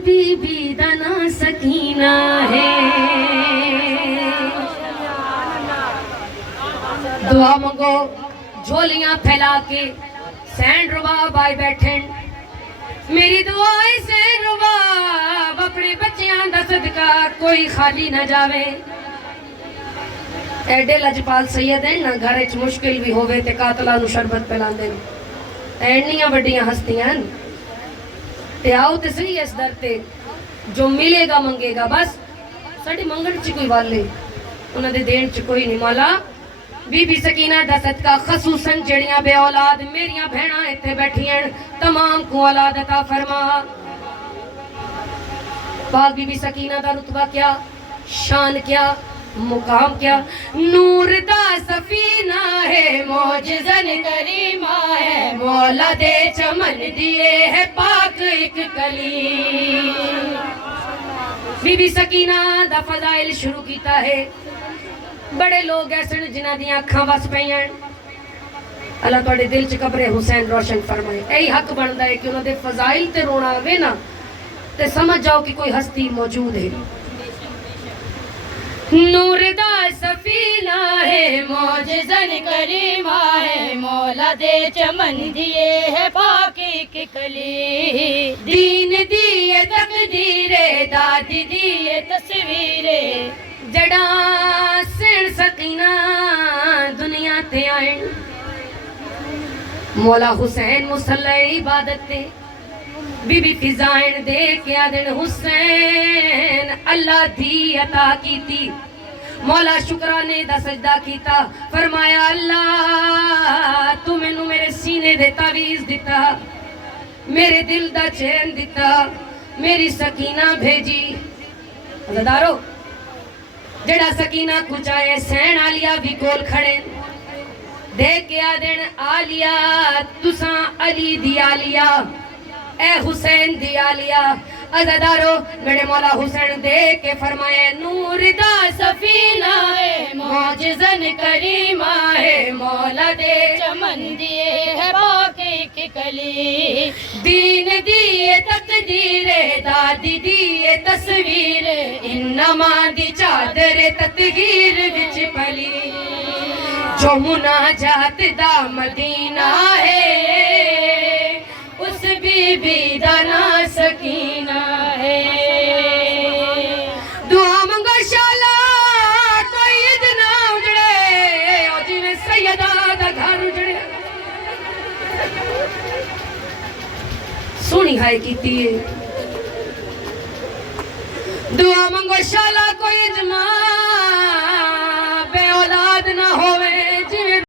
be be دنا سکینہ ہے دعا منگو جھولیاں پھیلا کے سینڈ رباب آئے بیٹھیں میری دعا سینڈ رباب اپنے بچیاں دا صدقہ کوئی خالی نہ جاوے ایڈے لجپال سید ہیں نا گھر اچ مشکل بھی ہوئے تے قاتلہ نو شربت پہلان دیں اینیاں بڑیاں ہستیاں ہیں تے آؤ تے صحیح اس در تے جو ملے گا منگے گا بس ساڑی منگڑ چی کوئی والے انہاں دے دین چی کوئی نہیں مولا بی بی سکینہ دا صدقہ خصوصاً جڑیاں بے اولاد میریاں بھیڑاں اتھے بیٹھیاں تمام کو اولاد عطا فرما پاک بی بی سکینہ دا رتبہ کیا شان کیا مقام کیا نور دا سفینہ ہے معجزن کریمہ ہے مولا دے چمن دیے ہے پاک ایک کلی بی بی سکینہ دا فضائل شروع کیتا ہے بڑے لوگ ایسے جنہ دیاں اکھاں بس پہیاں اللہ توڑے دل چ قبر حسین روشن فرمائے ایہی حق بندا ہے کہ انہوں دے فضائل تے رونا آوے نا تے سمجھ جاؤ کہ کوئی ہستی موجود ہے نور دا سفینہ ہے معجزن کریمہ ہے مولا دے چمن دیے ہے پاک ایک کلی دین دیے تقدیر دادی دیے تصویر جڑا سین سکینہ دنیا تے آئیں مولا حسین مسلح عبادت تے بی بی فضائن دے کے آدن حسین اللہ دی عطا کی تھی مولا شکرانے دا سجدہ کیتا فرمایا اللہ تو میں نو میرے سینے دے تعویز دیتا میرے دل دا چین دیتا میری سکینہ بھیجی عزدارو جڑا سکینہ کچھائے سین آلیا بھی کول کھڑے دیکھ کے آدن آلیا تساں علی دی آلیا اے حسین دی آلیا عزدارو میرے مولا حسین دیکھ کے فرمائے نور دا سفینہ ہے معجزن کریمہ ہے مولا دے چمن دیے ہے پاک ایک کلی دین دیے تقدیر دادی دیے تصویر انما دی چادر تطہیر وچ پلی جو مناجات دا مدینہ ہے اس بی بی دانا سکینہ ہے دعا منگو شالا کوئی ادنا اجڑے او جن سیدہ دا گھر اجڑے سونی ہائے کیتی ہے دعا منگو شالا کوئی اجماع بے اولاد نہ